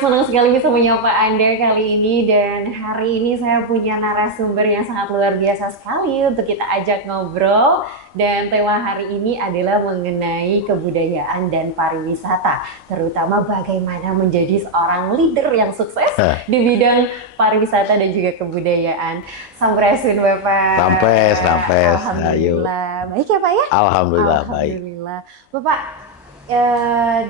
senang sekali bisa menyapa Anda kali ini dan hari ini saya punya narasumber yang sangat luar biasa sekali untuk kita ajak ngobrol dan tema hari ini adalah mengenai kebudayaan dan pariwisata, terutama bagaimana menjadi seorang leader yang sukses di bidang pariwisata dan juga kebudayaan. Sampai Bapak. Rampes, ayo. Alhamdulillah. Baik ya Pak ya? Alhamdulillah baik. Alhamdulillah. Bapak,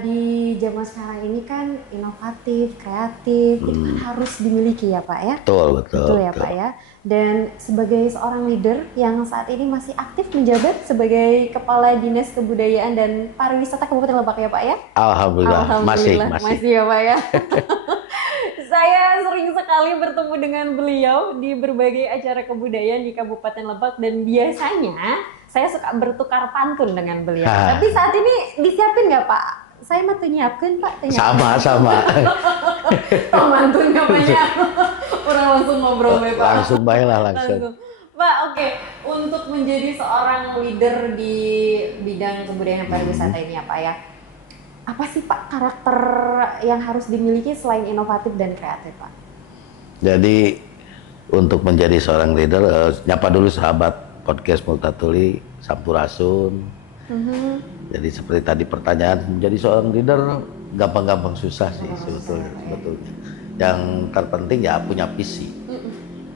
di zaman sekarang ini kan inovatif, kreatif, itu kan harus dimiliki ya Pak ya? Betul. Betul ya Pak ya? Dan sebagai seorang leader yang saat ini masih aktif menjabat sebagai Kepala Dinas Kebudayaan dan Pariwisata Kabupaten Lebak ya Pak ya? Alhamdulillah, masih. Masih ya Pak ya? Saya sering sekali bertemu dengan beliau di berbagai acara kebudayaan di Kabupaten Lebak dan biasanya saya suka bertukar pantun dengan beliau. Tapi saat ini disiapin nggak Pak? Saya mah tuh nyiapkeun Pak. Sama. Tong mantun namanya. Orang langsung ngobrol Pak. Langsung baiklah langsung. Pak, oke. Untuk menjadi seorang leader di bidang kebudayaan dan pariwisata ini ya Pak ya. Apa sih Pak karakter yang harus dimiliki selain inovatif dan kreatif Pak? Jadi untuk menjadi seorang leader, nyapa dulu sahabat podcast Multatuli, Sampurasun. Jadi seperti tadi pertanyaan, menjadi seorang leader gampang-gampang susah sih sebetulnya. Yang terpenting ya punya visi.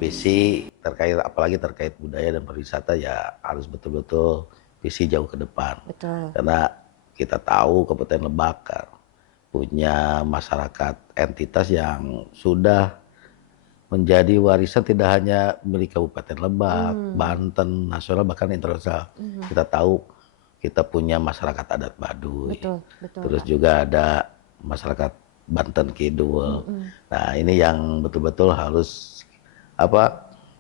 Visi terkait, apalagi terkait budaya dan pariwisata ya harus betul-betul visi jauh ke depan. Betul. Karena kita tahu Kabupaten Lebak punya masyarakat entitas yang sudah menjadi warisan tidak hanya milik Kabupaten Lebak, Banten, nasional bahkan internasional. Kita tahu kita punya masyarakat adat Baduy. Betul, Terus Pak. juga ada masyarakat Banten Kidul. Nah, ini yang betul-betul harus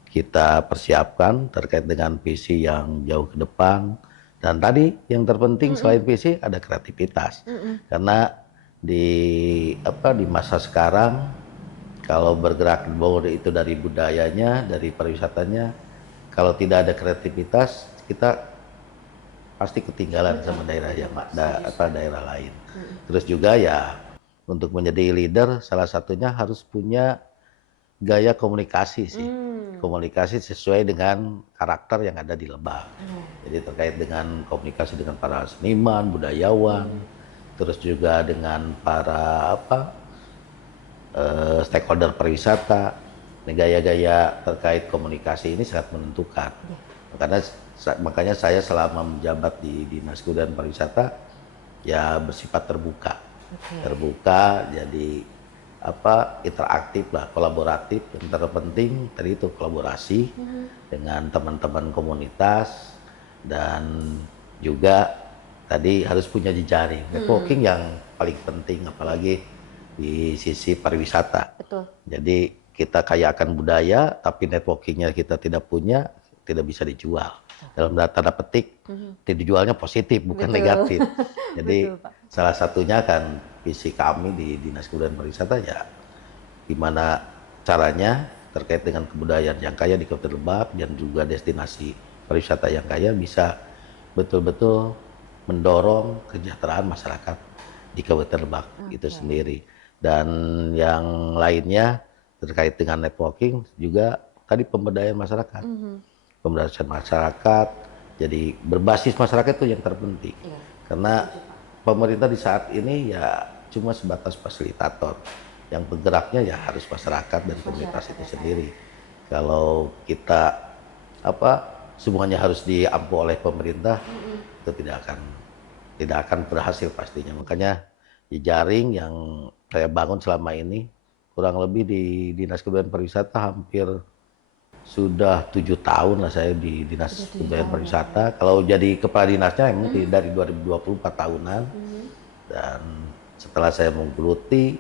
kita persiapkan terkait dengan visi yang jauh ke depan. Dan tadi yang terpenting selain visi ada kreativitas. Karena di masa sekarang kalau bergerak itu dari budayanya, dari pariwisatanya, kalau tidak ada kreativitas kita pasti ketinggalan sama daerah yang daerah lain. Terus juga ya untuk menjadi leader salah satunya harus punya gaya komunikasi sih. Komunikasi sesuai dengan karakter yang ada di Lebak. Jadi terkait dengan komunikasi dengan para seniman, budayawan, terus juga dengan para stakeholder pariwisata. Gaya-gaya terkait komunikasi ini sangat menentukan. Makanya saya selama menjabat di Dinas Kebudayaan Pariwisata ya bersifat terbuka. Terbuka jadi interaktif lah, kolaboratif. Yang terpenting tadi itu kolaborasi dengan teman-teman komunitas dan juga tadi harus punya jejaring networking yang paling penting apalagi di sisi pariwisata. Betul. Jadi kita kaya akan budaya tapi networkingnya kita tidak punya, tidak bisa dijual. Dalam tanda petik dijualnya positif bukan negatif. Jadi salah satunya kan visi kami di Dinas Kebudayaan Pariwisata ya gimana caranya terkait dengan kebudayaan yang kaya di Kabupaten Lebak dan juga destinasi pariwisata yang kaya bisa betul-betul mendorong kesejahteraan masyarakat di Kabupaten Lebak itu sendiri. Dan yang lainnya terkait dengan networking juga tadi pemberdayaan masyarakat. Pemberdayaan masyarakat, jadi berbasis masyarakat itu yang terpenting. Karena pemerintah di saat ini ya cuma sebatas fasilitator. Yang bergeraknya ya harus masyarakat dan komunitas itu sendiri. Kalau kita semuanya harus diampu oleh pemerintah, itu tidak akan berhasil pastinya. Makanya jejaring yang saya bangun selama ini kurang lebih di Dinas Kebudayaan Pariwisata hampir sudah 7 tahun lah saya di Dinas Kebudayaan Pariwisata. Kalau jadi kepala dinasnya emang dari 2024 tahunan. Dan setelah saya menggeluti,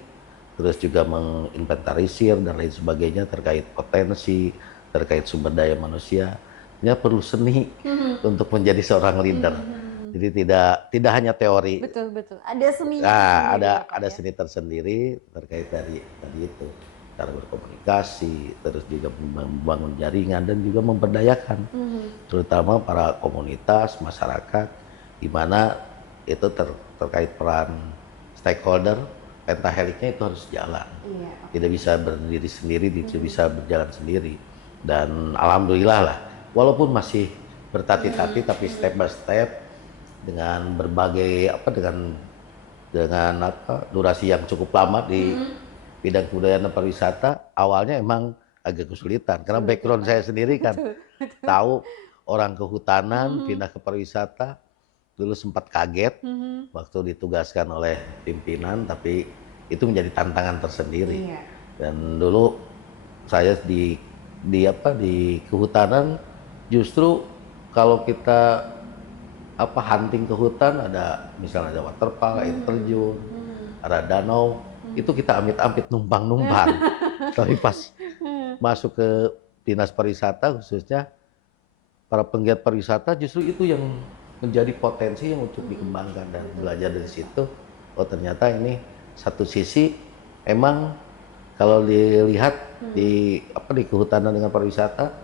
terus juga menginventarisir dan lain sebagainya terkait potensi, terkait sumber daya manusia, ya perlu seni untuk menjadi seorang leader. Jadi tidak hanya teori. Betul. Ada seninya. Nah, ada seni tersendiri terkait dari tadi itu cara berkomunikasi, terus juga membangun jaringan dan juga memberdayakan, terutama para komunitas masyarakat, di mana itu terkait peran stakeholder pentaheliknya itu harus jalan. Iya. Tidak bisa berdiri sendiri, tidak bisa berjalan sendiri. Dan alhamdulillah lah, walaupun masih bertati-tati tapi step by step dengan berbagai dengan durasi yang cukup lama di bidang kebudayaan dan pariwisata, awalnya emang agak kesulitan karena background saya sendiri kan tahu orang kehutanan pindah ke pariwisata. Dulu sempat kaget waktu ditugaskan oleh pimpinan, tapi itu menjadi tantangan tersendiri. Iya. Dan dulu saya di kehutanan, justru kalau kita hunting ke hutan, ada misalnya ada waterfall, air terjun, ada danau, itu kita amit-amit numpang-numpang. Tapi pas masuk ke dinas pariwisata, khususnya para penggiat pariwisata, justru itu yang menjadi potensi yang untuk dikembangkan dan belajar dari situ. Oh ternyata ini satu sisi emang kalau dilihat di kehutanan dengan pariwisata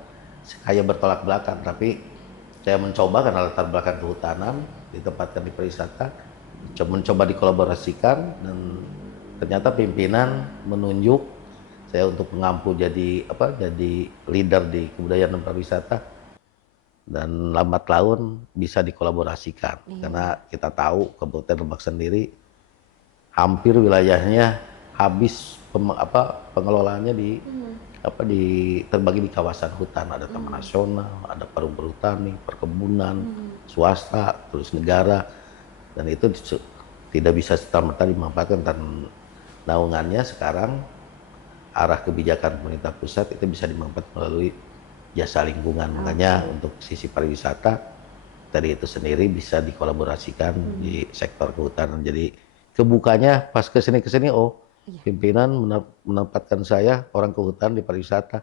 kayak bertolak belakang, tapi saya mencoba karena latar belakang kehutanan ditempatkan di pariwisata, mencoba dikolaborasikan dan ternyata pimpinan menunjuk saya untuk mengampu jadi leader di kebudayaan dan pariwisata. Dan lambat laun bisa dikolaborasikan karena kita tahu Kabupaten Lebak sendiri hampir wilayahnya habis pengelolaannya terbagi di kawasan hutan, ada taman nasional, ada parung perhutani, perkebunan, swasta, terus negara, dan itu tidak bisa serta-merta dimanfaatkan. Dan naungannya sekarang arah kebijakan pemerintah pusat itu bisa dimanfaatkan melalui jasa lingkungan. Makanya untuk sisi pariwisata tadi itu sendiri bisa dikolaborasikan di sektor kehutanan. Jadi kebukanya pas kesini pimpinan menempatkan saya orang kehutanan di pariwisata.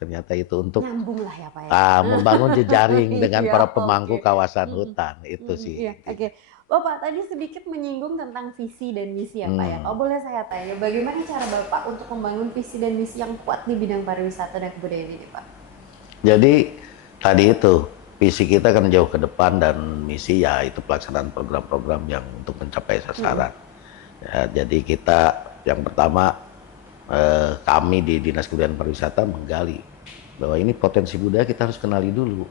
Ternyata itu untuk nyambung lah ya Pak ya. Membangun jejaring dengan Iya, para pemangku kawasan hutan itu sih. Iya, oke. Bapak tadi sedikit menyinggung tentang visi dan misi ya Pak ya. Kalau boleh saya tanya, bagaimana cara Bapak untuk membangun visi dan misi yang kuat di bidang pariwisata dan kebudayaan ini Pak? Jadi tadi itu visi kita kan jauh ke depan dan misi ya itu pelaksanaan program-program yang untuk mencapai sasaran. Ya, jadi kita yang pertama kami di Dinas Kebudayaan Pariwisata menggali bahwa ini potensi budaya kita harus kenali dulu.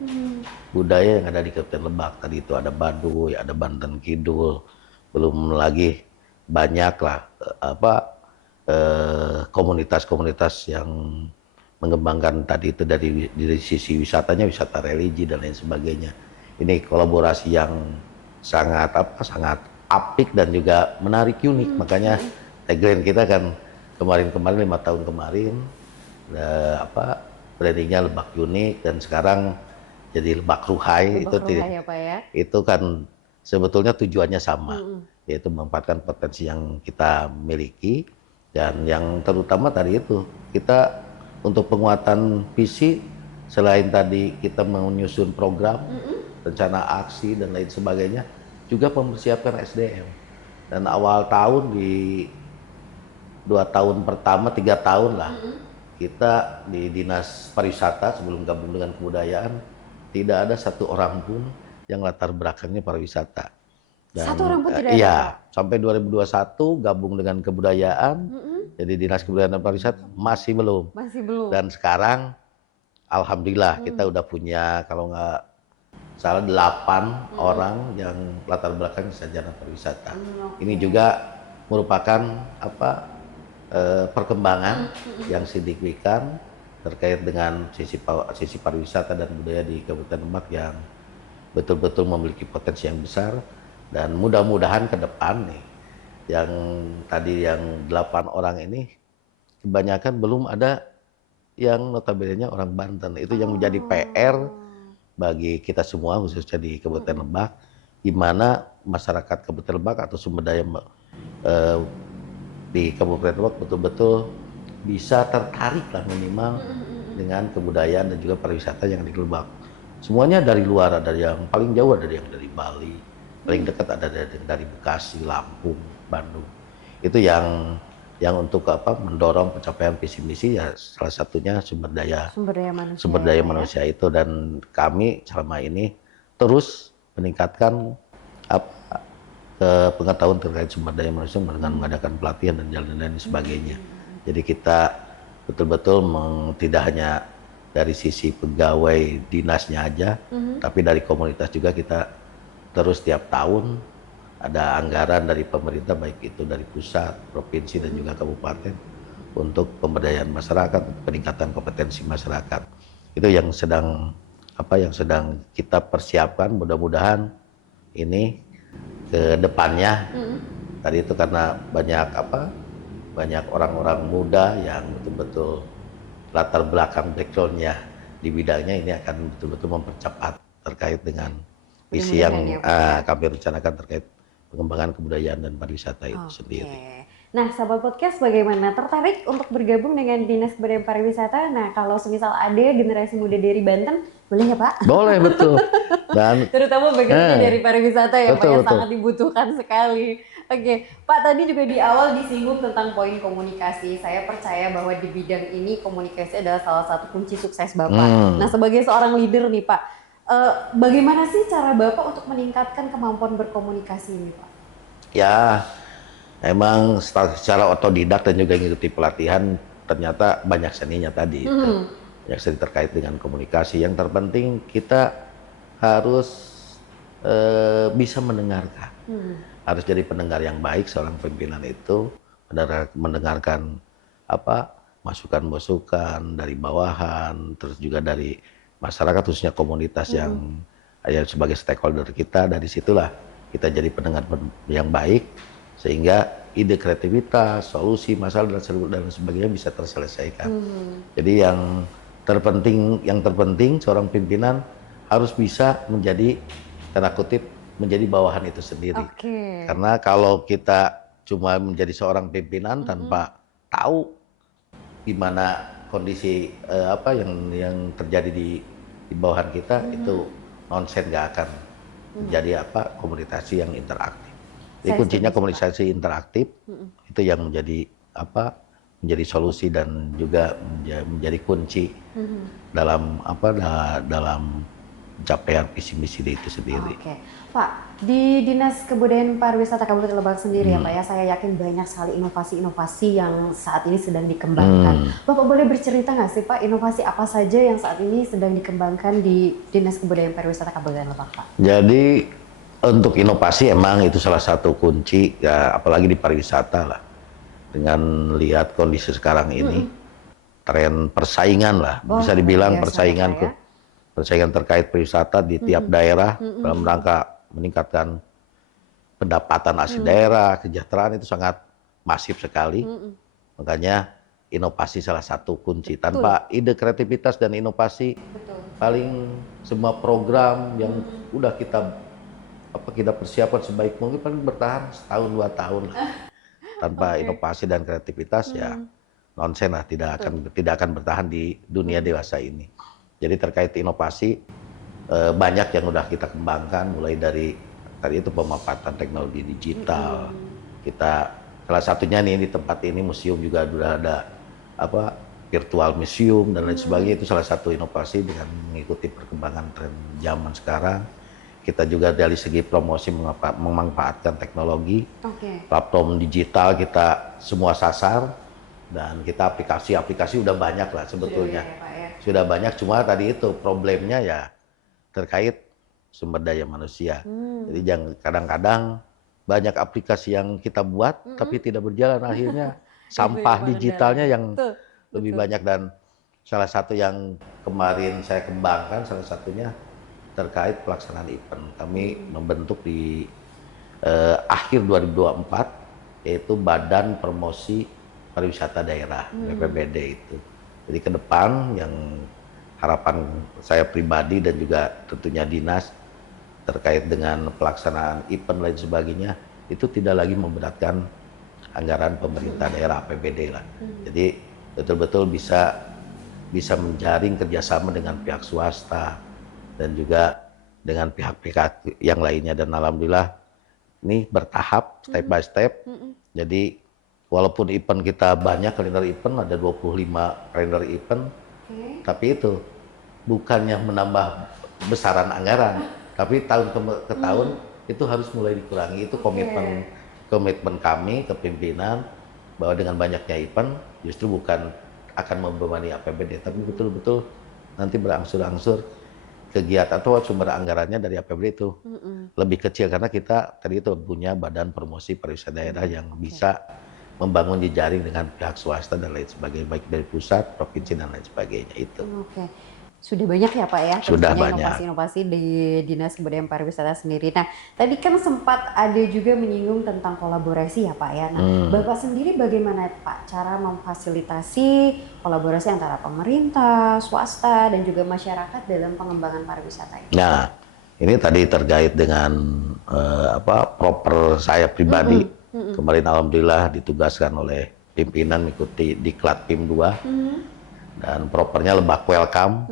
Budaya yang ada di Kabupaten Lebak tadi itu ada Baduy, ada Banten Kidul, belum lagi banyak lah komunitas-komunitas yang mengembangkan tadi itu dari sisi wisatanya, wisata religi dan lain sebagainya. Ini kolaborasi yang sangat apik dan juga menarik, unik. Makanya tagline kita kan kemarin 5 tahun kemarin brandingnya Lebak Unik, dan sekarang jadi Lebak Ruhai. Ya, Pak, ya? Itu kan sebetulnya tujuannya sama, yaitu memanfaatkan potensi yang kita miliki, dan yang terutama tadi itu kita untuk penguatan visi, selain tadi kita menyusun program, rencana aksi dan lain sebagainya, juga mempersiapkan SDM. Dan awal tahun di 2 tahun pertama, 3 tahun lah, kita di Dinas Pariwisata sebelum gabung dengan kebudayaan, tidak ada satu orang pun yang latar belakangnya pariwisata. Dan, satu orang pun tidak ada? Iya, sampai 2021 gabung dengan kebudayaan, jadi Dinas Kebudayaan dan Pariwisata masih belum. Masih belum. Dan sekarang alhamdulillah kita udah punya kalau nggak salah 8 orang yang latar belakang sarjana pariwisata. Ini juga merupakan perkembangan yang signifikan terkait dengan sisi pariwisata dan budaya di Kabupaten Lebak yang betul-betul memiliki potensi yang besar. Dan mudah-mudahan ke depan nih, yang tadi yang 8 orang ini kebanyakan belum ada yang notabene-nya orang Banten. Itu yang menjadi PR bagi kita semua, khususnya di Kabupaten Lebak, di mana masyarakat Kabupaten Lebak atau sumber daya di Kabupaten Lebak betul-betul bisa tertarik lah minimal dengan kebudayaan dan juga pariwisata yang di Lebak. Semuanya dari luar, ada yang paling jauh ada yang dari Bali, paling dekat ada dari Bekasi, Lampung, Bandung. Itu yang untuk mendorong pencapaian visi misi, ya salah satunya sumber daya manusia itu. Dan kami selama ini terus meningkatkan pengetahuan terkait sumber daya manusia dengan mengadakan pelatihan dan lain sebagainya. Jadi kita betul-betul tidak hanya dari sisi pegawai dinasnya aja, tapi dari komunitas juga kita terus tiap tahun ada anggaran dari pemerintah, baik itu dari pusat, provinsi dan juga kabupaten untuk pemberdayaan masyarakat, peningkatan kompetensi masyarakat. Itu yang sedang kita persiapkan, mudah-mudahan ini ke depannya. Tadi itu karena banyak orang-orang muda yang betul-betul latar belakang backgroundnya di bidangnya, ini akan betul-betul mempercepat terkait dengan visi yang kami rencanakan terkait pengembangan kebudayaan dan pariwisata itu sendiri. Nah, sahabat podcast, bagaimana tertarik untuk bergabung dengan Dinas Kebudayaan Pariwisata? Nah, kalau semisal ada generasi muda dari Banten, boleh ya Pak? Boleh, betul. Dan terutama backgroundnya dari pariwisata ya Pak, yang sangat dibutuhkan sekali. Oke, Pak, tadi juga di awal disinggung tentang poin komunikasi. Saya percaya bahwa di bidang ini komunikasi adalah salah satu kunci sukses Bapak. Nah, sebagai seorang leader nih Pak, bagaimana sih cara Bapak untuk meningkatkan kemampuan berkomunikasi ini Pak? Ya, emang secara otodidak dan juga mengikuti pelatihan, ternyata banyak seninya tadi. Banyak seni terkait dengan komunikasi. Yang terpenting kita harus bisa mendengarkan. Harus jadi pendengar yang baik. Seorang pimpinan itu mendengarkan masukan-masukan dari bawahan, terus juga dari masyarakat, khususnya komunitas yang sebagai stakeholder kita. Dari situlah kita jadi pendengar yang baik, sehingga ide kreativitas, solusi masalah dan sebagainya bisa terselesaikan. Jadi yang terpenting seorang pimpinan harus bisa menjadi, tanda kutip, menjadi bawahan itu sendiri. Karena kalau kita cuma menjadi seorang pimpinan tanpa tahu gimana kondisi yang terjadi di bawahan kita, itu nonsen, nggak akan menjadi komunikasi yang interaktif. Jadi kuncinya komunikasi interaktif itu yang menjadi solusi dan juga menjadi kunci dalam pencapaian visi misi itu sendiri. Pak, di Dinas Kebudayaan Pariwisata Kabupaten Lebak sendiri ya Pak ya, saya yakin banyak sekali inovasi-inovasi yang saat ini sedang dikembangkan. Bapak boleh bercerita nggak sih Pak, inovasi apa saja yang saat ini sedang dikembangkan di Dinas Kebudayaan Pariwisata Kabupaten Lebak Pak? Jadi untuk inovasi emang itu salah satu kunci ya, apalagi di pariwisata lah. Dengan lihat kondisi sekarang ini, tren persaingan lah, bisa dibilang persaingan terkait pariwisata di tiap daerah dalam rangka meningkatkan pendapatan asli daerah, kesejahteraan itu sangat masif sekali. Makanya inovasi salah satu kunci. Tanpa ide kreativitas dan inovasi, paling semua program yang udah kita persiapkan sebaik mungkin paling bertahan setahun 2 tahun lah. Tanpa inovasi dan kreativitas ya nonsen lah, tidak akan bertahan di dunia dewasa ini. Jadi terkait inovasi banyak yang udah kita kembangkan, mulai dari tadi itu pemanfaatan teknologi digital. Kita salah satunya nih di tempat ini museum juga sudah ada virtual museum dan lain sebagainya, itu salah satu inovasi dengan mengikuti perkembangan tren zaman sekarang. Kita juga dari segi promosi memanfaatkan teknologi, platform digital kita semua sasar, dan kita aplikasi udah banyak lah sebetulnya. Sudah banyak, cuma tadi itu problemnya ya terkait sumber daya manusia. Jadi kadang-kadang banyak aplikasi yang kita buat tapi tidak berjalan, akhirnya sampah digitalnya yang lebih banyak. Dan salah satu yang kemarin saya kembangkan, salah satunya terkait pelaksanaan event. Kami membentuk di akhir 2024, yaitu Badan Promosi Pariwisata Daerah, BPBD itu. Jadi ke depan yang harapan saya pribadi dan juga tentunya dinas terkait dengan pelaksanaan event lain sebagainya, itu tidak lagi memberatkan anggaran pemerintah daerah, APBD lah. Jadi betul-betul bisa menjaring kerjasama dengan pihak swasta dan juga dengan pihak-pihak yang lainnya, dan alhamdulillah ini bertahap, step by step. Jadi walaupun event kita banyak, kalender event ada 25 kalender event, tapi itu bukannya menambah besaran anggaran, tapi tahun ke tahun itu harus mulai dikurangi. Itu komitmen kami ke pimpinan bahwa dengan banyaknya event justru bukan akan membebani APBD, tapi betul-betul nanti berangsur-angsur kegiatan atau sumber anggarannya dari APBD itu lebih kecil, karena kita tadi itu punya badan promosi pariwisata daerah yang bisa membangun jejaring dengan pihak swasta dan lain sebagainya, baik dari pusat, provinsi dan lain sebagainya itu. Sudah banyak ya Pak ya, sudah banyak inovasi-inovasi di Dinas Kebudayaan Pariwisata sendiri. Nah, tadi kan sempat ada juga menyinggung tentang kolaborasi ya Pak ya. Nah, Bapak sendiri bagaimana Pak cara memfasilitasi kolaborasi antara pemerintah, swasta, dan juga masyarakat dalam pengembangan pariwisata ini? Nah, ini tadi terkait dengan proper saya pribadi. Kemarin alhamdulillah ditugaskan oleh pimpinan mengikuti Diklat PIM 2. Dan propernya Lebak Welcome,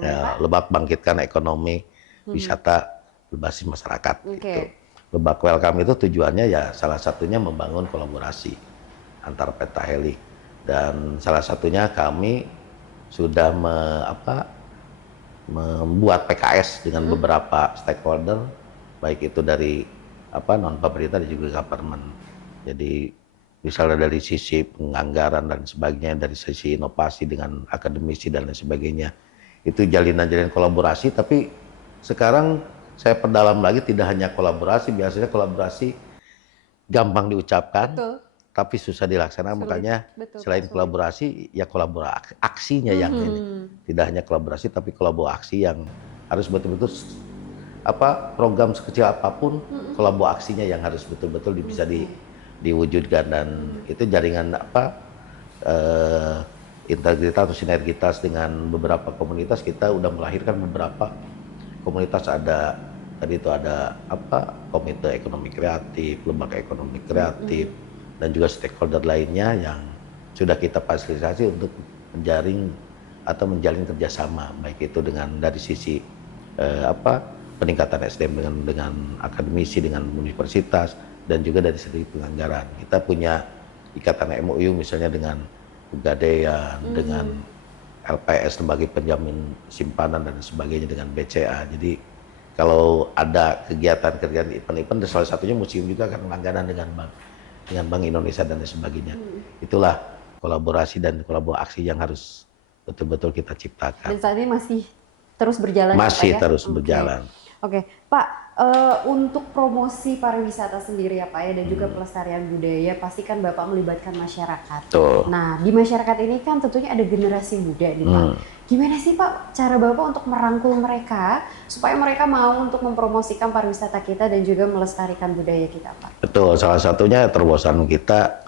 ya, Lebak Bangkitkan Ekonomi Wisata Berbasis Masyarakat. Gitu. Lebak Welcome itu tujuannya ya salah satunya membangun kolaborasi antar pentahelik, dan salah satunya kami sudah membuat PKS dengan beberapa stakeholder, baik itu dari non pemerintah dan juga government. Jadi misalnya dari sisi penganggaran dan sebagainya, dari sisi inovasi dengan akademisi dan lain sebagainya, itu jalinan-jalinan kolaborasi. Tapi sekarang saya perdalam lagi, tidak hanya kolaborasi, biasanya kolaborasi gampang diucapkan, tapi susah dilaksanakan. Makanya selain kolaborasi, ya kolaborasi aksinya yang ini. Tidak hanya kolaborasi, tapi kolaborasi yang harus betul-betul program sekecil apapun, kolaborasinya yang harus betul-betul bisa diwujudkan, dan itu jaringan integritas atau sinergitas dengan beberapa komunitas. Kita udah melahirkan beberapa komunitas, ada tadi itu ada komite ekonomi kreatif, lembaga ekonomi kreatif, dan juga stakeholder lainnya yang sudah kita fasilitasi untuk menjaring atau menjalin kerjasama, baik itu dengan dari sisi peningkatan SDM dengan akademisi, dengan universitas, dan juga dari segi penganggaran. Kita punya ikatan MOU misalnya dengan Pegadaian, dengan LPS, lembaga penjamin simpanan dan sebagainya, dengan BCA. Jadi kalau ada kegiatan-kegiatan event-event, salah satunya museum juga akan langganan dengan Bank Indonesia dan sebagainya. Itulah kolaborasi dan kolaborasi yang harus betul-betul kita ciptakan. Dan saat ini masih terus berjalan? Masih terus berjalan. Oke, Pak, untuk promosi pariwisata sendiri ya Pak ya, dan juga pelestarian budaya, pasti kan Bapak melibatkan masyarakat. Nah, di masyarakat ini kan tentunya ada generasi muda nih Pak. Gimana sih Pak cara Bapak untuk merangkul mereka supaya mereka mau untuk mempromosikan pariwisata kita dan juga melestarikan budaya kita Pak? Betul, salah satunya terobosan kita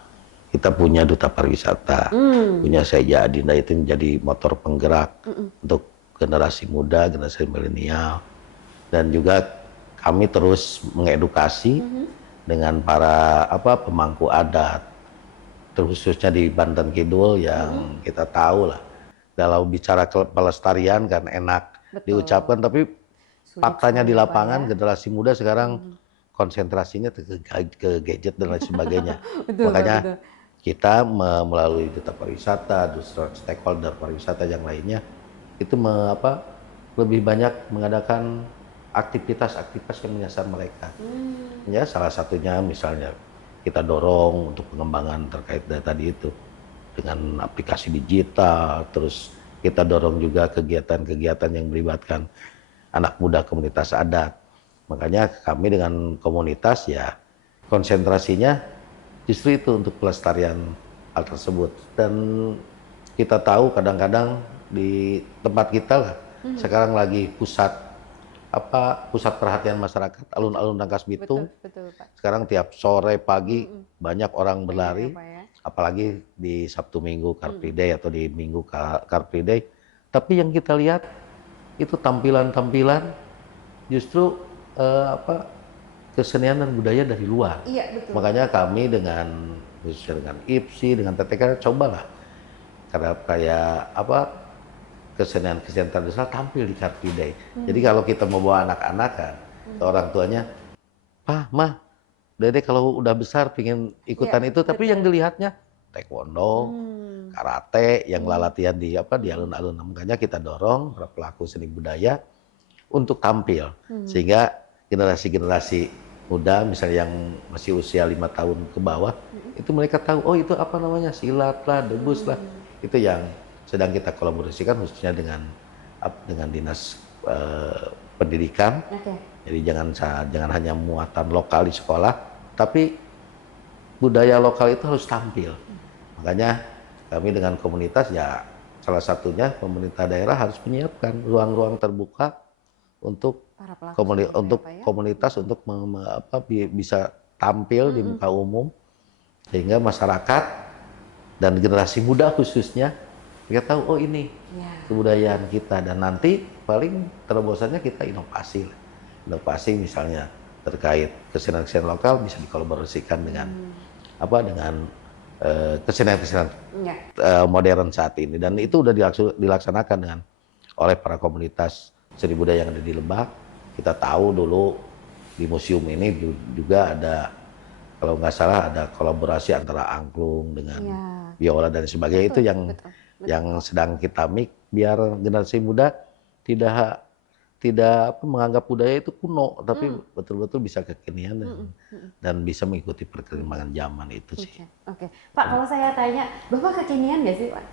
punya duta pariwisata, punya Seja Adinda, itu menjadi motor penggerak untuk generasi muda, generasi milenial. Dan juga kami terus mengedukasi dengan para pemangku adat, terkhususnya di Banten Kidul yang kita tahu lah, dalam bicara pelestarian kan enak diucapkan, tapi faktanya di lapangan generasi muda sekarang konsentrasinya ke gadget dan lain sebagainya. Makanya kita melalui duta pariwisata, stakeholder pariwisata yang lainnya, itu lebih banyak mengadakan aktivitas-aktivitas yang menyasar mereka. Ya, salah satunya misalnya kita dorong untuk pengembangan terkait tadi itu dengan aplikasi digital, terus kita dorong juga kegiatan-kegiatan yang melibatkan anak muda komunitas adat. Makanya kami dengan komunitas ya konsentrasinya justru itu untuk pelestarian hal tersebut. Dan kita tahu kadang-kadang di tempat kita lah sekarang lagi pusat perhatian masyarakat, alun-alun Rangkas Bitung. Betul, Pak. Sekarang tiap sore pagi banyak orang berlari, apalagi di Sabtu Minggu Car Free Day atau di Minggu Car Free Day. Tapi yang kita lihat itu tampilan-tampilan justru kesenian dan budaya dari luar. Iya, betul. Makanya kami khususnya dengan IPSI, dengan TTK, cobalah kayak kesenian tradisional tampil di Car Free Day. Jadi kalau kita mau bawa anak-anak kan, orang tuanya, "Pak, Mah, Dede kalau udah besar pengen ikutan itu," tapi yang dilihatnya taekwondo, karate, yang latihan di alun-alun. Makanya kita dorong para pelaku seni budaya untuk tampil, sehingga generasi-generasi muda, misalnya yang masih usia 5 tahun ke bawah, itu mereka tahu, oh itu apa namanya, silat lah, debus lah. Itu yang sedang kita kolaborasikan khususnya dengan dinas pendidikan. Jadi jangan hanya muatan lokal di sekolah, tapi budaya lokal itu harus tampil. Makanya kami dengan komunitas, ya salah satunya pemerintah daerah harus menyiapkan ruang-ruang terbuka untuk komunitas untuk bisa tampil di muka umum, sehingga masyarakat dan generasi muda khususnya mereka tahu, oh ini kebudayaan kita. Dan nanti paling terobosannya kita inovasi misalnya terkait kesenian lokal bisa dikolaborasikan dengan kesenian modern saat ini, dan itu udah dilaksanakan oleh para komunitas seni budaya yang ada di Lebak. Kita tahu dulu di museum ini juga ada, kalau nggak salah ada kolaborasi antara angklung dengan biola dan sebagainya. Itu yang sedang kita biar generasi muda tidak menganggap budaya itu kuno, tapi betul-betul bisa kekinian dan bisa mengikuti perkembangan zaman itu sih. Oke. Pak, kalau saya tanya, Bapak kekinian nggak sih, Pak?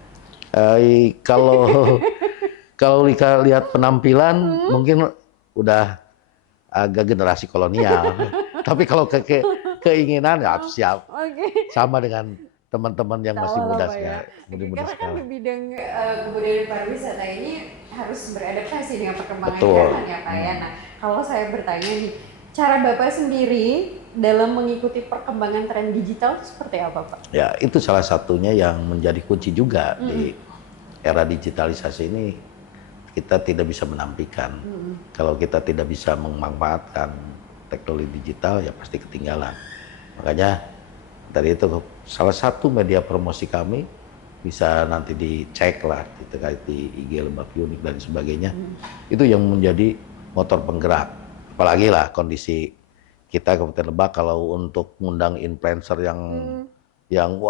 Kalau lihat penampilan mungkin udah agak generasi kolonial, tapi kalau keinginan ya siap, sama dengan teman-teman yang masih muda sekarang. Karena kan di bidang kebudayaan pariwisata ini harus beradaptasi dengan perkembangan zaman ya Pak ya. Nah, kalau saya bertanya nih, cara Bapak sendiri dalam mengikuti perkembangan tren digital seperti apa Pak? Ya, itu salah satunya yang menjadi kunci juga di era digitalisasi ini. Kita tidak bisa menampilkan. Kalau kita tidak bisa memanfaatkan teknologi digital, ya pasti ketinggalan. Makanya dari itu salah satu media promosi kami, bisa nanti dicek lah terkait di IG Lebak Unik dan sebagainya. Itu yang menjadi motor penggerak. Apalagi lah kondisi kita Kabupaten Lebak, kalau untuk ngundang influencer yang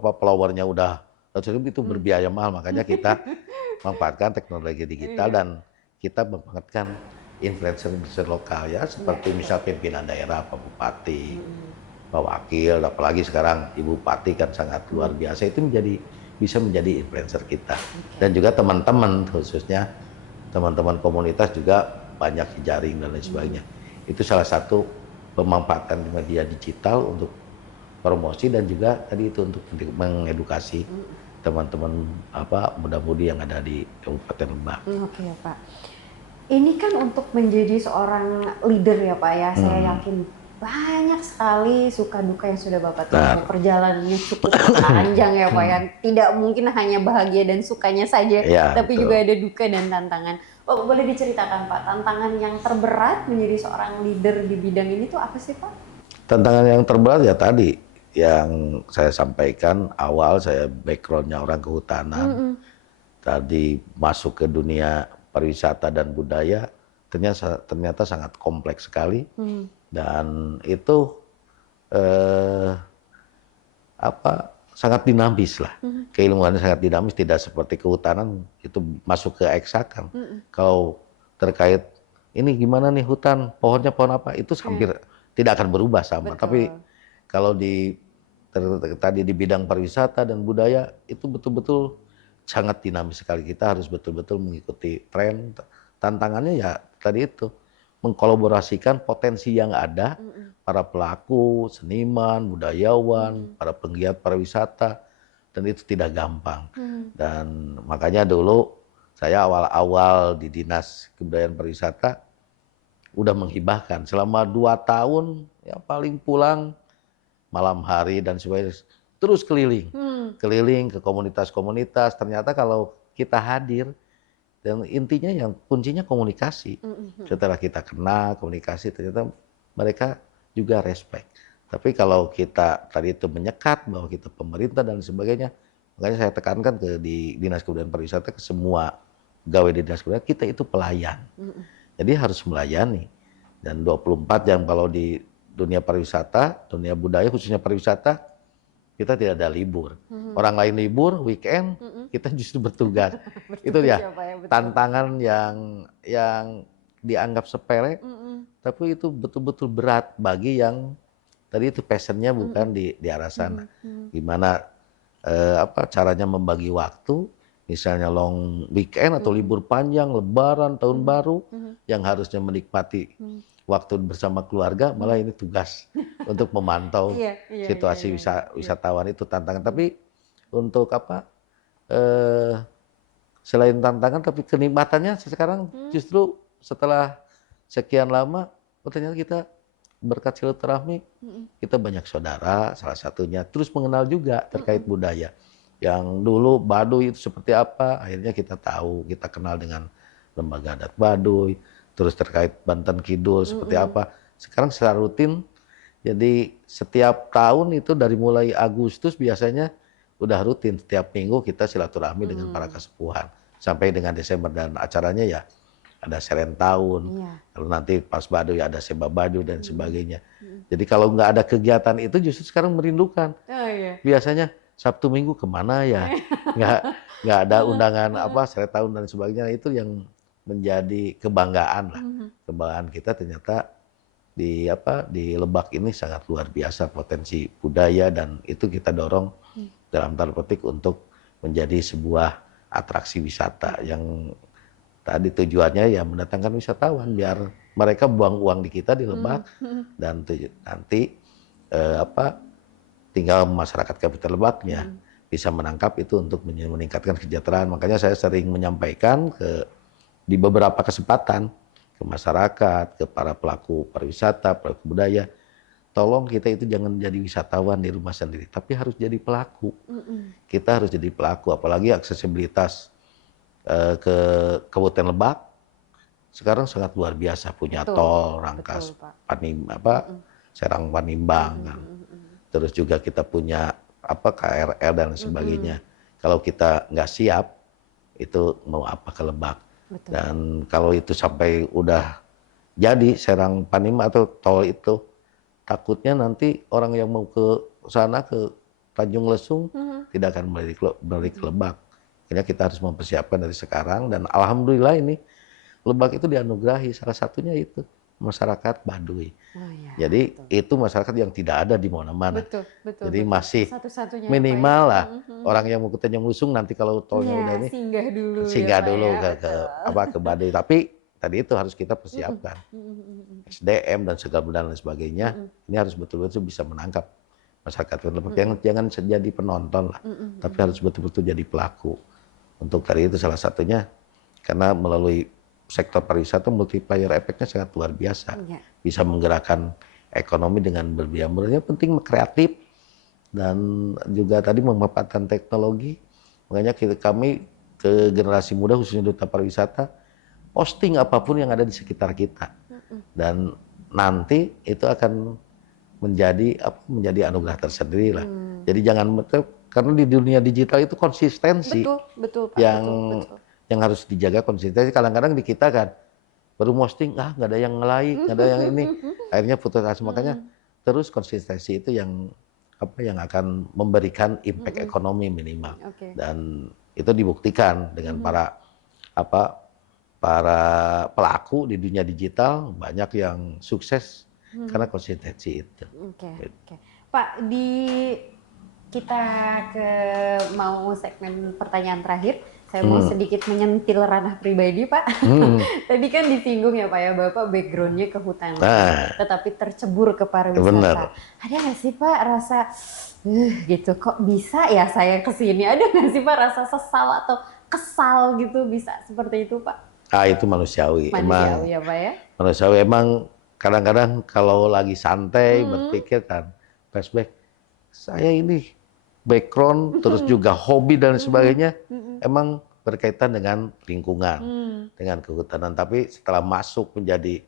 followernya udah itu berbiaya mahal. Makanya kita memanfaatkan teknologi digital dan kita memanfaatkan influencer lokal ya, seperti misal pimpinan daerah, Pak Bupati, Pak Wakil, apalagi sekarang Ibu Bupati kan sangat luar biasa, itu bisa menjadi influencer kita. Dan juga teman-teman, khususnya teman-teman komunitas juga banyak jaring dan lain sebagainya. Itu salah satu pemanfaatan media digital untuk promosi, dan juga tadi itu untuk mengedukasi teman-teman muda-mudi yang ada di Kabupaten Lebak. Oke ya Pak. Ini kan untuk menjadi seorang leader ya Pak ya, saya yakin banyak sekali suka duka yang sudah Bapak tempuh. Perjalanannya cukup panjang ya Pak ya. Tidak mungkin hanya bahagia dan sukanya saja, tapi juga ada duka dan tantangan. Oh, boleh diceritakan Pak, tantangan yang terberat menjadi seorang leader di bidang ini tuh apa sih Pak? Tantangan yang terberat ya tadi yang saya sampaikan awal, saya backgroundnya orang kehutanan, tadi masuk ke dunia pariwisata dan budaya, ternyata sangat kompleks sekali, dan itu sangat dinamis lah, keilmuannya sangat dinamis, tidak seperti kehutanan itu masuk ke eksakan. Kalau terkait ini gimana nih hutan, pohonnya pohon apa, itu hampir tidak akan berubah sama. Tapi kalau tadi di bidang pariwisata dan budaya itu betul-betul sangat dinamis sekali. Kita harus betul-betul mengikuti tren. Tantangannya ya tadi itu, mengkolaborasikan potensi yang ada, para pelaku, seniman, budayawan, para penggiat pariwisata, dan itu tidak gampang. Dan makanya dulu saya awal-awal di Dinas Kebudayaan Pariwisata udah menghibahkan selama 2 tahun, ya paling pulang malam hari dan sebagainya, terus keliling ke komunitas-komunitas. Ternyata kalau kita hadir, dan intinya yang kuncinya komunikasi. Setelah kita kenal komunikasi, ternyata mereka juga respect. Tapi kalau kita tadi itu menyekat bahwa kita pemerintah dan sebagainya, makanya saya tekankan di Dinas Kebudayaan Pariwisata, ke semua pegawai di Dinas Kebudayaan, kita itu pelayan. Jadi harus melayani. Dan 24 jam kalau di dunia pariwisata, dunia budaya khususnya pariwisata, kita tidak ada libur. Orang lain libur, weekend, kita justru bertugas. Itu ya tantangan yang dianggap sepele, tapi itu betul-betul berat bagi yang tadi itu passionnya bukan di arah sana. Gimana caranya membagi waktu, misalnya long weekend atau libur panjang, lebaran, tahun baru, yang harusnya menikmati waktu bersama keluarga, malah ini tugas untuk memantau situasi wisatawan itu tantangan. Tapi untuk selain tantangan, tapi kenikmatannya sekarang justru setelah sekian lama, ternyata kita berkat silaturahmi, kita banyak saudara, salah satunya, terus mengenal juga terkait budaya. Yang dulu Baduy itu seperti apa, akhirnya kita tahu, kita kenal dengan lembaga adat Baduy, terus terkait Banten Kidul seperti apa. Sekarang secara rutin, jadi setiap tahun itu dari mulai Agustus biasanya udah rutin, setiap minggu kita silaturahmi dengan para kesepuhan. Sampai dengan Desember, dan acaranya ya ada seren tahun, kalau nanti pas Baduy ada Seba Baduy dan sebagainya. Jadi kalau nggak ada kegiatan itu justru sekarang merindukan. Biasanya Sabtu Minggu kemana ya? Nggak ada undangan seren tahun dan sebagainya. Itu yang menjadi kebanggaan lah. Kebanggaan kita ternyata di Lebak ini sangat luar biasa potensi budaya, dan itu kita dorong dalam tanda petik untuk menjadi sebuah atraksi wisata yang tadi tujuannya ya mendatangkan wisatawan biar mereka buang uang di kita di Lebak, dan nanti tinggal masyarakat Kabupaten Lebaknya bisa menangkap itu untuk meningkatkan kesejahteraan. Makanya saya sering menyampaikan di beberapa kesempatan ke masyarakat, ke para pelaku pariwisata, pelaku budaya, tolong kita itu jangan jadi wisatawan di rumah sendiri, tapi harus jadi pelaku. Kita harus jadi pelaku, apalagi aksesibilitas ke Kabupaten Lebak sekarang sangat luar biasa, punya tol Rangkas Serang Panimbang kan. Terus juga kita punya KRL dan sebagainya. Kalau kita nggak siap, itu mau apa ke Lebak. Dan kalau itu sampai udah jadi Serang Panimbang atau tol itu, takutnya nanti orang yang mau ke sana ke Tanjung Lesung tidak akan balik ke Lebak. Akhirnya kita harus mempersiapkan dari sekarang, dan alhamdulillah ini Lebak itu dianugerahi salah satunya itu masyarakat Baduy. Jadi itu masyarakat yang tidak ada di mana-mana. Jadi masih minimal lah orang yang mau ke Tanjung Lesung nanti kalau tolnya udah ini singgah dulu ke Baduy. Tapi tadi itu harus kita persiapkan SDM dan segala dan sebagainya. Ini harus betul-betul bisa menangkap masyarakat Lebak. Jangan jadi penonton lah, tapi harus betul-betul jadi pelaku. Untuk tadi itu salah satunya karena melalui sektor pariwisata multiplier efeknya sangat luar biasa. Bisa menggerakkan ekonomi dengan berbiaya. Penting kreatif dan juga tadi memanfaatkan teknologi. Makanya kami ke generasi muda khususnya duta pariwisata posting apapun yang ada di sekitar kita. Dan nanti itu akan menjadi anugerah tersendiri lah. Jadi jangan, karena di dunia digital itu konsistensi Pak, yang harus dijaga konsistensi. Kadang-kadang di kita kan baru posting nggak ada yang like, nggak ada yang ini, akhirnya putus asa. Makanya terus konsistensi itu yang akan memberikan impact ekonomi minimal. Dan itu dibuktikan dengan para pelaku di dunia digital banyak yang sukses karena konsistensi itu. Pak, kita mau segmen pertanyaan terakhir. Saya mau sedikit menyentil ranah pribadi, Pak. Tadi kan disinggung ya Pak ya, Bapak backgroundnya kehutanan, tetapi tercebur ke pariwisata. Ada nggak sih Pak rasa gitu, kok bisa ya saya kesini? Ada nggak sih Pak rasa sesal atau kesal gitu, bisa seperti itu Pak? Itu manusiawi. Manusiawi ya Pak ya? Manusiawi emang. Kadang-kadang kalau lagi santai berpikir kan, flashback, saya ini background, terus juga hobi dan sebagainya, emang berkaitan dengan lingkungan, dengan kehutanan. Tapi setelah masuk menjadi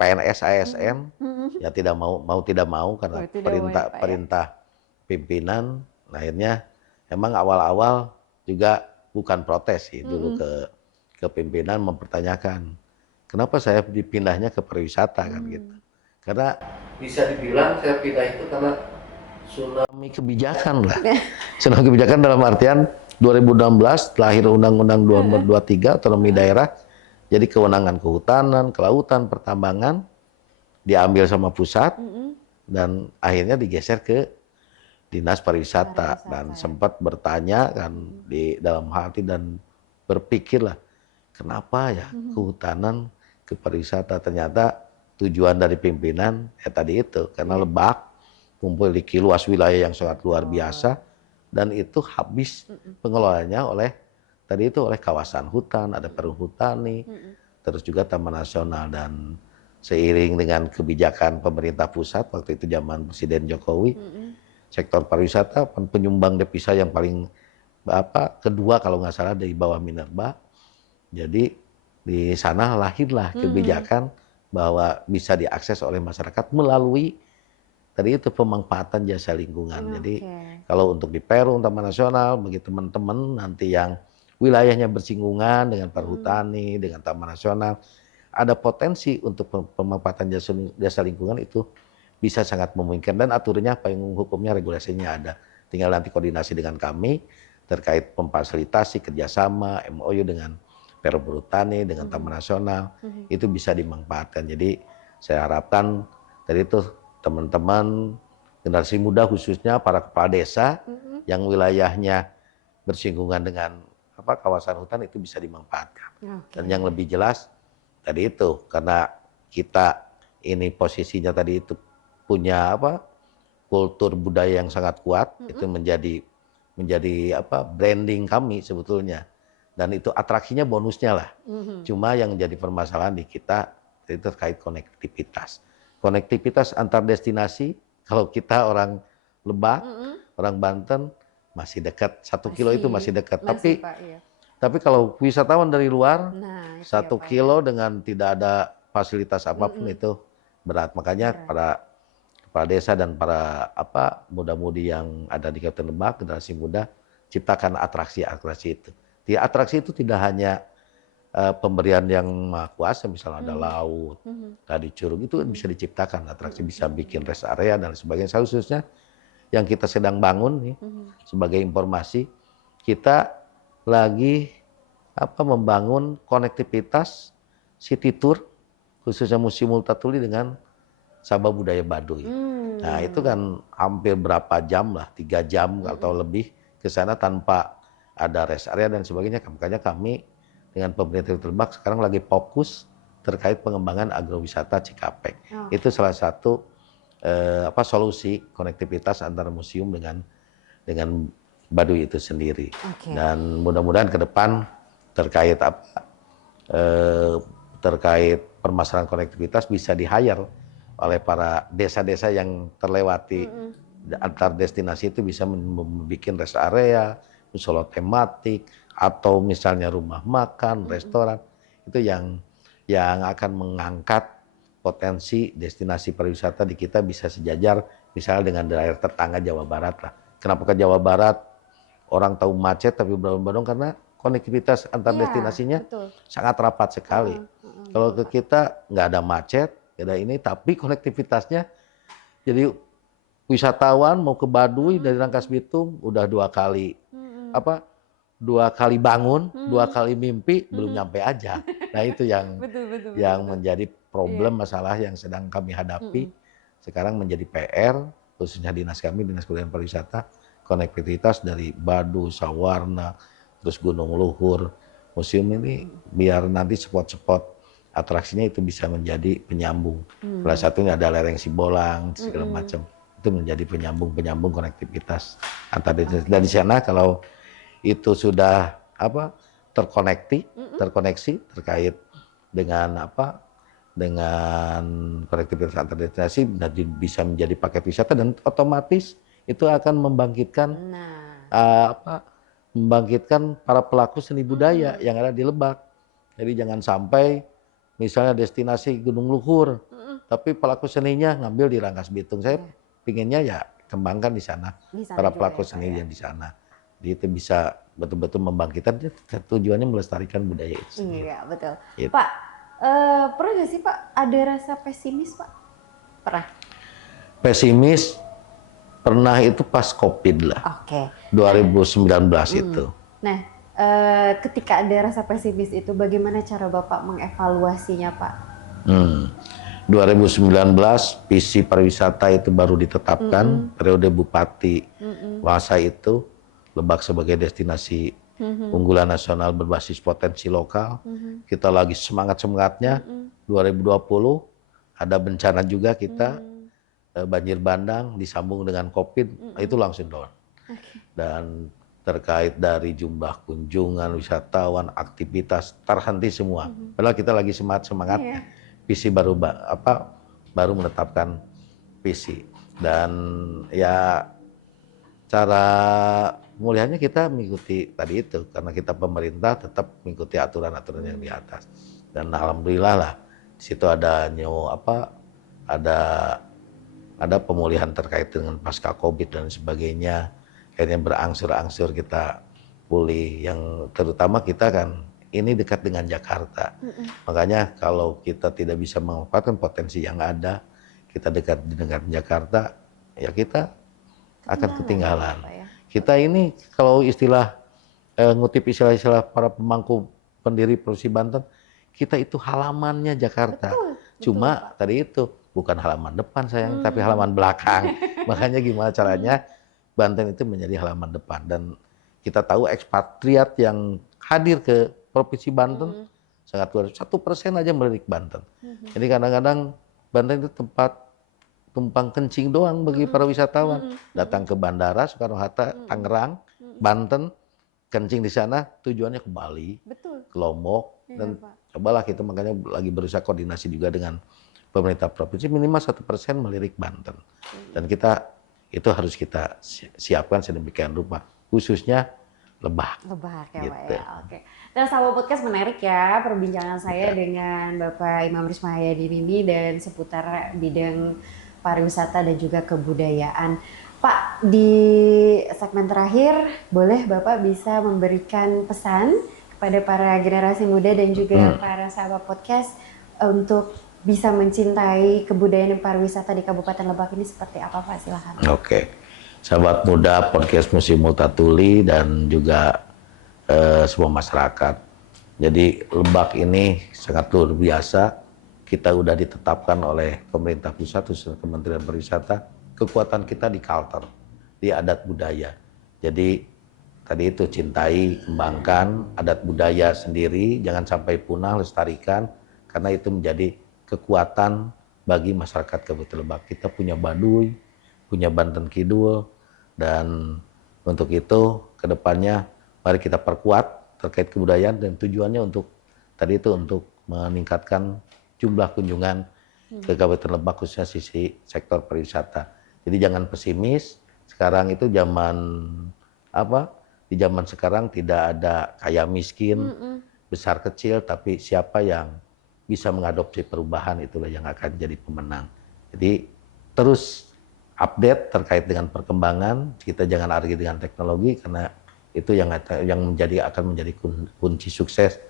PNS ASN, ya tidak mau karena perintah pimpinan, akhirnya emang awal-awal juga bukan protes sih, dulu ke pimpinan mempertanyakan, kenapa saya dipindahnya ke pariwisata kan gitu. Karena bisa dibilang saya pindah itu karena tsunami kebijakan lah. Tsunami kebijakan dalam artian 2016 lahir Undang-Undang 23 otonomi daerah. Jadi kewenangan kehutanan, kelautan, pertambangan diambil sama pusat dan akhirnya digeser ke Dinas Pariwisata dan sempat bertanya kan di dalam hati dan berpikirlah kenapa ya kehutanan ke pariwisata. Ternyata tujuan dari pimpinan tadi itu karena Lebak kumpul di luas wilayah yang sangat luar biasa dan itu habis pengelolanya oleh tadi itu oleh kawasan hutan, ada perhutani, terus juga Taman Nasional. Dan seiring dengan kebijakan pemerintah pusat waktu itu zaman Presiden Jokowi, sektor pariwisata penyumbang devisa yang paling kedua kalau nggak salah dari bawah Minerba. Jadi di sana lahirlah kebijakan bahwa bisa diakses oleh masyarakat melalui tadi itu pemanfaatan jasa lingkungan. Jadi kalau untuk di Perum Taman Nasional bagi teman-teman nanti yang wilayahnya bersinggungan dengan perhutani, dengan Taman Nasional, ada potensi untuk pemanfaatan jasa lingkungan itu bisa sangat memungkinkan dan aturannya payung hukumnya regulasinya ada. Tinggal nanti koordinasi dengan kami terkait memfasilitasi kerjasama MOU dengan Perhutani dengan Taman Nasional itu bisa dimanfaatkan. Jadi saya harapkan dari itu teman-teman generasi muda khususnya para kepala desa yang wilayahnya bersinggungan dengan kawasan hutan itu bisa dimanfaatkan. Dan yang lebih jelas tadi itu karena kita ini posisinya tadi itu punya kultur budaya yang sangat kuat, itu menjadi branding kami sebetulnya. Dan itu atraksinya bonusnya lah. Cuma yang jadi permasalahan di kita itu terkait konektivitas. Konektivitas antar destinasi, kalau kita orang Lebak, orang Banten masih dekat, 1 kilo itu masih dekat. Tapi kalau wisatawan dari luar, 1 kilo dengan tidak ada fasilitas apapun itu berat. Makanya para kepala desa dan para muda-mudi yang ada di Kabupaten Lebak, generasi muda, ciptakan atraksi-atraksi itu. Di atraksi itu tidak hanya pemberian yang maha kuasa, misalnya ada laut, tadi curug, itu bisa diciptakan atraksi, bisa bikin rest area dan sebagainya. Khususnya yang kita sedang bangun nih, sebagai informasi, kita lagi membangun konektivitas city tour, khususnya Museum Multatuli dengan Sabah Budaya Baduy. Nah itu kan hampir berapa jam lah, 3 jam atau lebih ke sana tanpa ada rest area dan sebagainya. Makanya kami dengan pemerintah Lebak sekarang lagi fokus terkait pengembangan agrowisata Cikapek. Itu salah satu solusi konektivitas antara museum dengan Baduy itu sendiri. Dan mudah-mudahan ke depan terkait permasalahan konektivitas bisa di-hire oleh para desa-desa yang terlewati antar destinasi itu bisa membuat rest area, musola tematik, atau misalnya rumah makan, restoran, itu yang akan mengangkat potensi destinasi pariwisata di kita bisa sejajar misalnya dengan daerah tetangga Jawa Barat lah. Kenapa ke Jawa Barat orang tahu macet tapi berbondong-bondong karena konektivitas antar destinasinya sangat rapat sekali. Kalau ke kita nggak ada macet, nggak ada ini, tapi konektivitasnya jadi wisatawan mau ke Baduy dari Rangkas Bitung udah 2 kali 2 kali bangun, 2 kali mimpi, belum nyampe aja. Nah itu yang menjadi problem, masalah yang sedang kami hadapi. Sekarang menjadi PR, khususnya dinas kami, Dinas Kebudayaan Pariwisata, konektivitas dari Baduy, Sawarna, terus Gunung Luhur, museum ini biar nanti spot-spot atraksinya itu bisa menjadi penyambung. Salah satunya ada lereng Sibolang, segala macam. Itu menjadi penyambung konektivitas antar destinasi. Dan di sana kalau itu sudah terkoneksi terkait dengan dengan konektivitas antar destinasi dan bisa menjadi paket wisata dan otomatis itu akan membangkitkan para pelaku seni budaya yang ada di Lebak. Jadi jangan sampai misalnya destinasi Gunung Luhur tapi pelaku seninya ngambil di Rangkas Bitung. Saya pinginnya ya kembangkan di sana para pelaku seni yang di sana. Jadi itu bisa betul-betul membangkitkan, tujuannya melestarikan budaya itu sendiri. Iya, betul. Gitu. Pak, pernah nggak sih Pak ada rasa pesimis Pak? Pernah? Pesimis pernah itu pas COVID lah. 2019 itu. Nah, ketika ada rasa pesimis itu bagaimana cara Bapak mengevaluasinya Pak? 2019 visi pariwisata itu baru ditetapkan, periode Bupati Wasa itu Lebak sebagai destinasi unggulan nasional berbasis potensi lokal. Kita lagi semangat-semangatnya. 2020 ada bencana juga kita, banjir bandang disambung dengan COVID, itu langsung down. Dan terkait dari jumlah kunjungan wisatawan, aktivitas terhenti semua. Padahal kita lagi semangat-semangatnya. Visi baru menetapkan visi, dan ya cara pemulihannya kita mengikuti tadi itu, karena kita pemerintah tetap mengikuti aturan-aturan yang di atas. Dan alhamdulillah lah di situ ada ada pemulihan terkait dengan pasca Covid dan sebagainya. Akhirnya berangsur-angsur kita pulih, yang terutama kita kan ini dekat dengan Jakarta. Makanya kalau kita tidak bisa memanfaatkan potensi yang ada, kita dekat dengan Jakarta, ya kita akan ketinggalan. Kita ini kalau ngutip istilah para pemangku pendiri Provinsi Banten, kita itu halamannya Jakarta. Cuma tadi itu bukan halaman depan sayang, tapi halaman belakang. Makanya gimana caranya Banten itu menjadi halaman depan. Dan kita tahu ekspatriat yang hadir ke Provinsi Banten sangat luar biasa. 1% aja melirik Banten. Jadi kadang-kadang Banten itu tempat tumpang kencing doang bagi para wisatawan. Datang ke Bandara Soekarno-Hatta, Tangerang, Banten, kencing di sana, tujuannya ke Bali, ke Lombok, dan cobalah kita makanya lagi berusaha koordinasi juga dengan pemerintah provinsi, minimal 1% melirik Banten. Dan kita itu harus kita siapkan sedemikian rupa, khususnya Lebak. Lebak ya gitu. Pak ya, oke. Nah, sahabat podcast, menarik ya perbincangan saya dengan Bapak Imam Risma Hayadi ini dan seputar bidang pariwisata dan juga kebudayaan. Pak, di segmen terakhir boleh Bapak bisa memberikan pesan kepada para generasi muda dan juga para sahabat podcast untuk bisa mencintai kebudayaan dan pariwisata di Kabupaten Lebak ini seperti apa Pak? Silahkan. Oke. Sahabat muda podcast Museum Multatuli dan juga semua masyarakat. Jadi Lebak ini sangat luar biasa. Kita udah ditetapkan oleh pemerintah pusat, khususnya Kementerian Pariwisata, kekuatan kita di culture, di adat budaya. Jadi tadi itu cintai, kembangkan adat budaya sendiri, jangan sampai punah, lestarikan, karena itu menjadi kekuatan bagi masyarakat Kabupaten Lebak. Kita punya Baduy, punya Banten Kidul, dan untuk itu kedepannya mari kita perkuat terkait kebudayaan, dan tujuannya untuk tadi itu untuk meningkatkan jumlah kunjungan ke Kabupaten Lebak, khususnya sisi sektor pariwisata. Jadi jangan pesimis. Sekarang itu di zaman sekarang tidak ada kaya miskin, besar kecil, tapi siapa yang bisa mengadopsi perubahan itulah yang akan jadi pemenang. Jadi terus update terkait dengan perkembangan, kita jangan alergi dengan teknologi, karena itu yang akan menjadi kunci sukses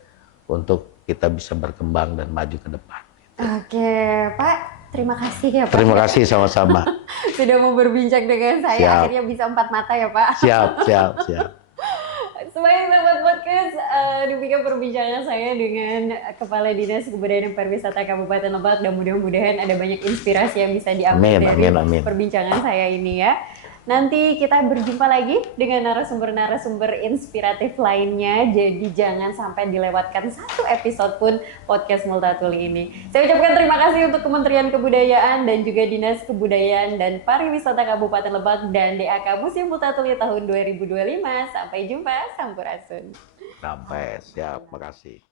untuk kita bisa berkembang dan maju ke depan. Oke, Pak, terima kasih ya Pak. Terima kasih sama-sama. Sudah mau berbincang dengan saya, Siap. akhirnya bisa 4 mata ya Pak. Siap. Sebagai sahabat podcast, demikian perbincangan saya dengan Kepala Dinas Kebudayaan dan Pariwisata Kabupaten Lebak, dan mudah-mudahan ada banyak inspirasi yang bisa diambil dari perbincangan saya ini ya. Nanti kita berjumpa lagi dengan narasumber-narasumber inspiratif lainnya, jadi jangan sampai dilewatkan satu episode pun podcast Multatuli ini. Saya ucapkan terima kasih untuk Kementerian Kebudayaan dan juga Dinas Kebudayaan dan Pariwisata Kabupaten Lebak dan DAK Museum Multatuli tahun 2025. Sampai jumpa, sampurasun. Sampai, siap, makasih.